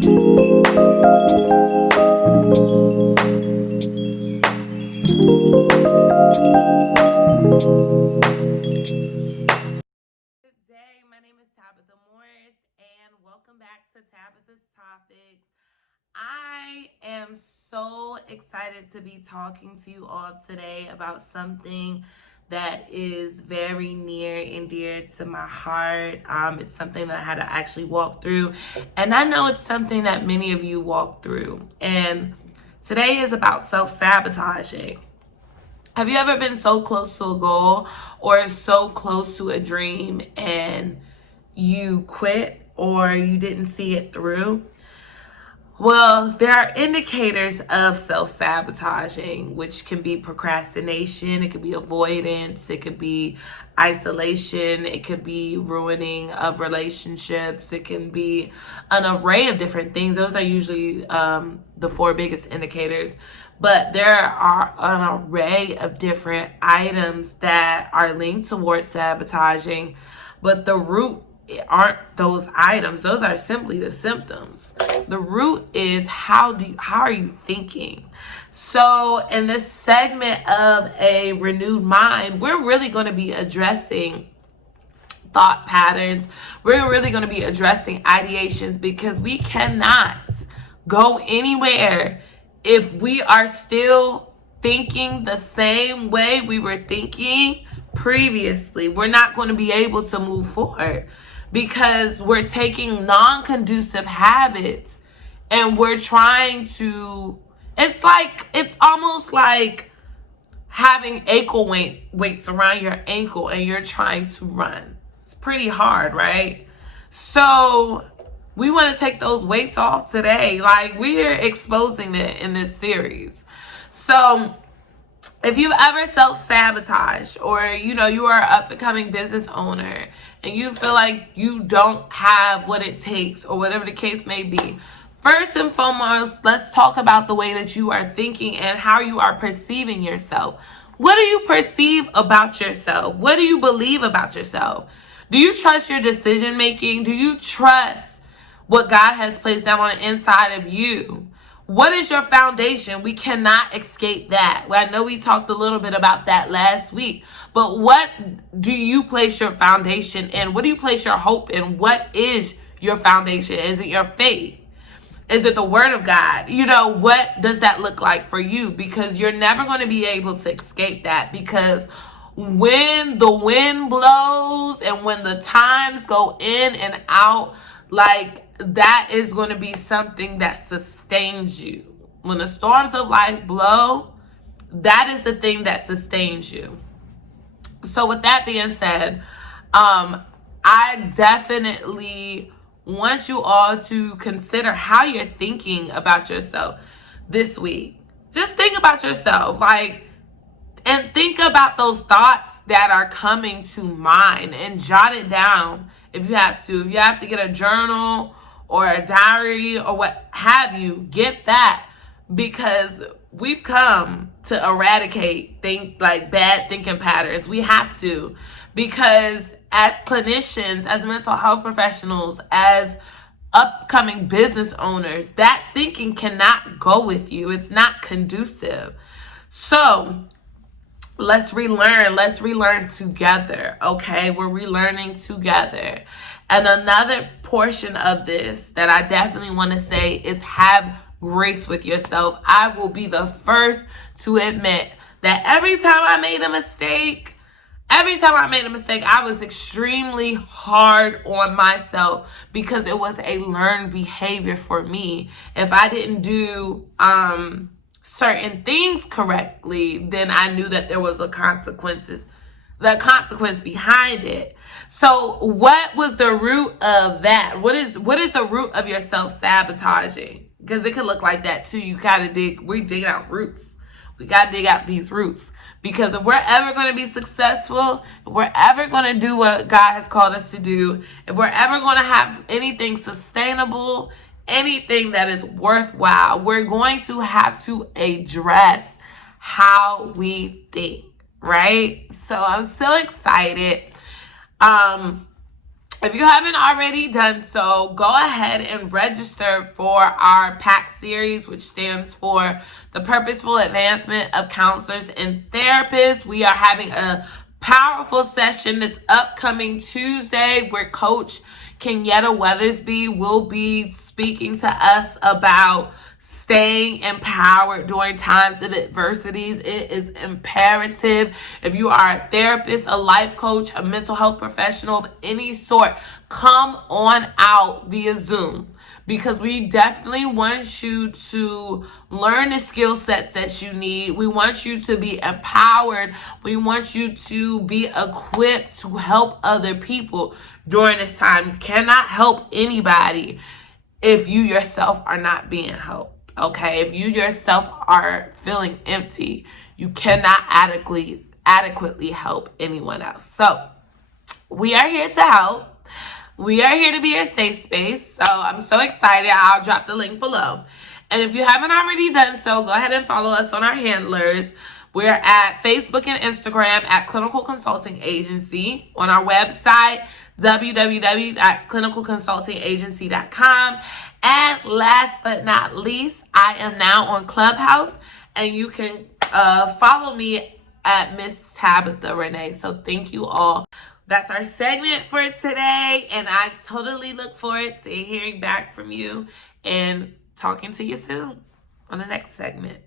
day. My name is Tabitha Morris, and welcome back to Tabitha's Topics. I am so excited to be talking to you all today about something that is very near and dear to my heart. It's something that I had to actually walk through, and I know it's something that many of you walk through. And today is about self-sabotaging. Have you ever been so close to a goal or so close to a dream and you quit or you didn't see it through? Well, there are indicators of self-sabotaging, which can be procrastination, it could be avoidance, it could be isolation, it could be ruining of relationships, it can be an array of different things. Those are usually the four biggest indicators. But there are an array of different items that are linked towards sabotaging, but the root aren't those items. Those are simply the symptoms. The root is how are you thinking? So in this segment of A Renewed Mind, we're really going to be addressing thought patterns. We're really going to be addressing ideations, because we cannot go anywhere if we are still thinking the same way we were thinking previously. We're not going to be able to move forward, because we're taking non-conducive habits and we're trying to, it's almost like having ankle weights around your ankle and you're trying to run. It's pretty hard, right? So we want to take those weights off today. Like, we're exposing it in this series. So if you've ever self-sabotaged, or you are an up-and-coming business owner and you feel like you don't have what it takes, or whatever the case may be, first and foremost, let's talk about the way that you are thinking and how you are perceiving yourself. What do you perceive about yourself? What do you believe about yourself? Do you trust your decision making? Do you trust what God has placed down on the inside of you? What is your foundation? We cannot escape that. I know we talked a little bit about that last week, but what do you place your foundation in? What do you place your hope in? What is your foundation? Is it your faith? Is it the word of God? What does that look like for you? Because you're never going to be able to escape that, because when the wind blows and when the times go in and out, that is going to be something that sustains you. When the storms of life blow, that is the thing that sustains you. So with that being said, I definitely want you all to consider how you're thinking about yourself this week. Just think about yourself, and think about those thoughts that are coming to mind, and jot it down if you have to. If you have to get a journal or a diary or what have you, get that, because we've come to eradicate bad thinking patterns. We have to, because as clinicians, as mental health professionals, as upcoming business owners, that thinking cannot go with you. It's not conducive. So let's relearn together. Okay, we're relearning together. And another portion of this that I definitely want to say is have grace with yourself. I will be the first to admit that every time I made a mistake, I was extremely hard on myself, because it was a learned behavior for me. If I didn't do certain things correctly, then I knew that there was the consequence behind it. So what was the root of that? What is the root of your self-sabotaging? Because it could look like that too. We dig out roots. We got to dig out these roots. Because if we're ever going to be successful, if we're ever going to do what God has called us to do, if we're ever going to have anything sustainable, anything that is worthwhile, we're going to have to address how we think, right? So I'm so excited. If you haven't already done so, go ahead and register for our P.A.C.T series, which stands for the Purposeful Advancement of Counselors and Therapists. We are having a powerful session this upcoming Tuesday where Coach Kenyatta Weathersby will be speaking to us about staying empowered during times of adversities. It is imperative. If you are a therapist, a life coach, a mental health professional of any sort, come on out via Zoom, because we definitely want you to learn the skill sets that you need. We want you to be empowered. We want you to be equipped to help other people during this time. You cannot help anybody if you yourself are not being helped. Okay, if you yourself are feeling empty, you cannot adequately help anyone else. So we are here to help. We are here to be your safe space. So I'm so excited. I'll drop the link below. And if you haven't already done so, go ahead and follow us on our handlers. We're at Facebook and Instagram at Clinical Consulting Agency. On our website, www.clinicalconsultingagency.com. And last but not least, I am now on Clubhouse, and you can follow me at Miss Tabitha Renee. So thank you all. That's our segment for today, and I totally look forward to hearing back from you and talking to you soon on the next segment.